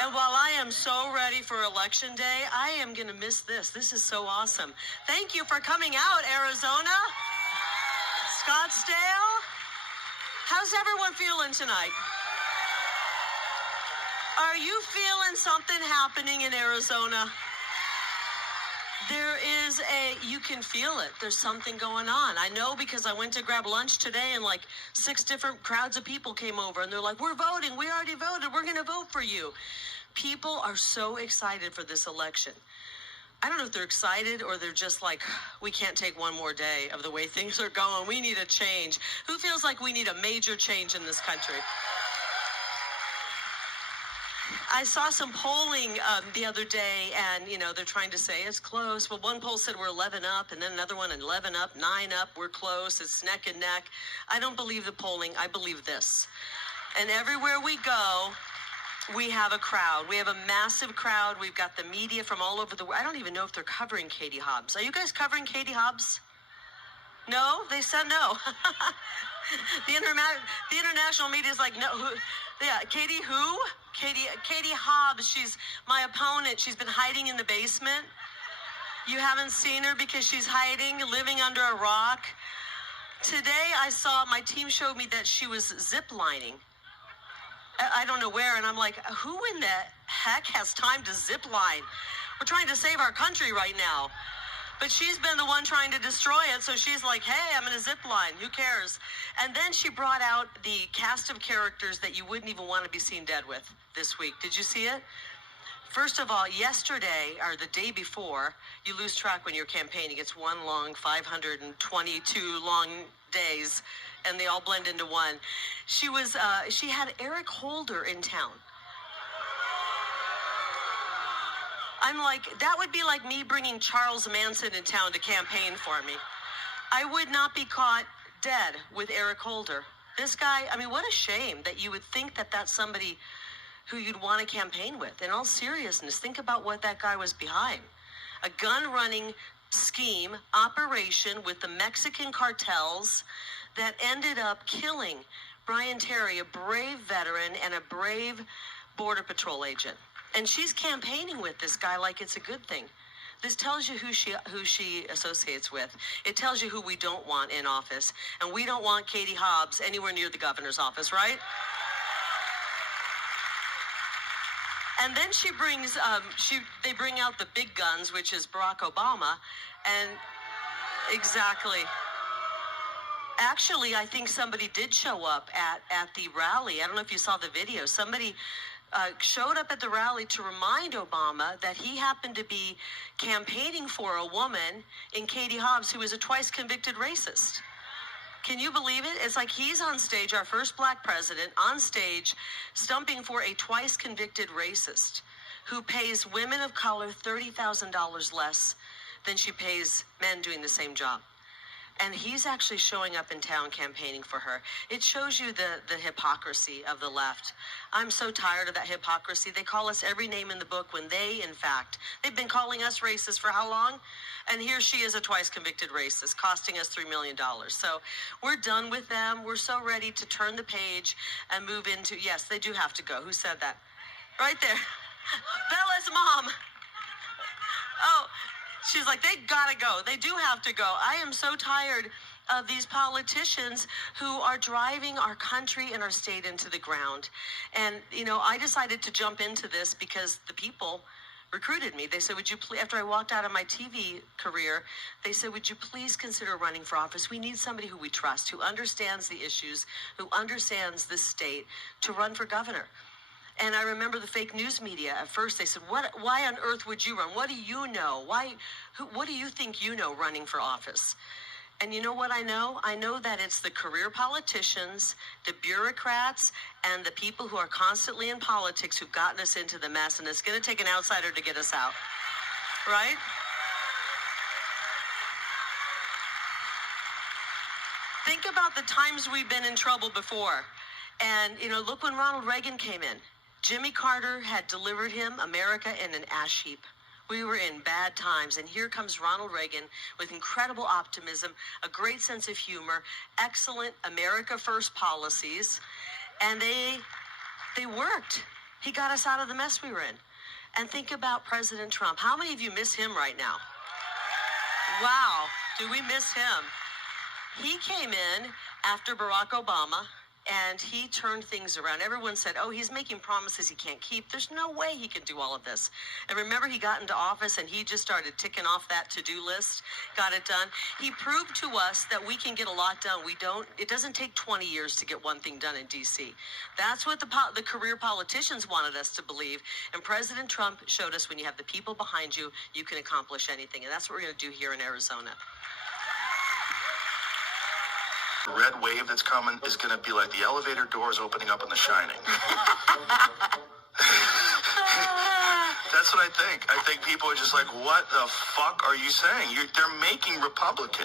And while I am so ready for Election Day, I am going to miss this. This is so awesome. Thank you for coming out, Arizona, Scottsdale. How's everyone feeling tonight? Are you feeling something happening in Arizona? You can feel it. There's something going on. I know because I went to grab lunch today and like 6 different crowds of people came over and they're like, we're voting. We already voted. We're going to vote for you. People are so excited for this election. I don't know if they're excited or they're just like, we can't take one more day of the way things are going. We need a change. Who feels like we need a major change in this country? I saw some polling the other day, and, they're trying to say it's close. Well, one poll said we're 11 up, and then another one, 11 up, 9 up. We're close. It's neck and neck. I don't believe the polling. I believe this. And everywhere we go, we have a crowd. We have a massive crowd. We've got the media from all over the world. I don't even know if they're covering Katie Hobbs. Are you guys covering Katie Hobbs? No? They said no. The international media is like, no. Katie who? Katie Hobbs. She's my opponent. She's been hiding in the basement. You haven't seen her because she's hiding, living under a rock. Today my team showed me that she was zip lining. I don't know where, and I'm like, who in the heck has time to zip line? We're trying to save our country right now. But she's been the one trying to destroy it, so she's like, hey, I'm in a zip line. Who cares? And then she brought out the cast of characters that you wouldn't even want to be seen dead with this week. Did you see it? First of all, yesterday, or the day before, you lose track when you're campaigning. It's one long, 522 long days, and they all blend into one. She had Eric Holder in town. I'm like, that would be like me bringing Charles Manson in town to campaign for me. I would not be caught dead with Eric Holder. This guy, what a shame that you would think that that's somebody who you'd want to campaign with. In all seriousness, think about what that guy was behind. A gun-running scheme, operation with the Mexican cartels that ended up killing Brian Terry, a brave veteran and a brave Border Patrol agent. And she's campaigning with this guy like it's a good thing. This tells you who she associates with. It tells you who we don't want in office. And we don't want Katie Hobbs anywhere near the governor's office, right? And then she brings, they bring out the big guns, which is Barack Obama. And exactly. Actually, I think somebody did show up at the rally. I don't know if you saw the video. Somebody showed up at the rally to remind Obama that he happened to be campaigning for a woman in Katie Hobbs who is a twice convicted racist. Can you believe it? It's like he's on stage, our first black president, on stage, stumping for a twice convicted racist who pays women of color $30,000 less than she pays men doing the same job. And he's actually showing up in town campaigning for her. It shows you the hypocrisy of the left. I'm so tired of that hypocrisy. They call us every name in the book when in fact, they've been calling us racist for how long? And here she is, a twice convicted racist, costing us $3 million. So we're done with them. We're so ready to turn the page and move into, yes, they do have to go. Who said that? Right there. Bella's mom. Oh, she's like, they gotta go. They do have to go. I am so tired of these politicians who are driving our country and our state into the ground. And, I decided to jump into this because the people recruited me. They said, would you please, after I walked out of my TV career, they said, would you please consider running for office? We need somebody who we trust, who understands the issues, who understands the state, to run for governor. And I remember the fake news media. At first they said, why on earth would you run? What do you know? What do you think you know running for office? And you know what I know? I know that it's the career politicians, the bureaucrats, and the people who are constantly in politics who've gotten us into the mess, and it's going to take an outsider to get us out, right? Think about the times we've been in trouble before. And, look when Ronald Reagan came in. Jimmy Carter had delivered him America in an ash heap. We were in bad times, and here comes Ronald Reagan with incredible optimism, a great sense of humor, excellent America First policies, and they worked. He got us out of the mess we were in. And think about President Trump. How many of you miss him right now? Wow, do we miss him? He came in after Barack Obama, and he turned things around. Everyone said, oh, he's making promises he can't keep. There's no way he can do all of this. And remember, he got into office, and he just started ticking off that to-do list, got it done. He proved to us that we can get a lot done. It doesn't take 20 years to get one thing done in D.C. That's what the career politicians wanted us to believe. And President Trump showed us when you have the people behind you, you can accomplish anything. And that's what we're going to do here in Arizona. The red wave that's coming is going to be like the elevator doors opening up in The Shining. That's what I think. I think people are just like, what the fuck are you saying? They're making Republicans.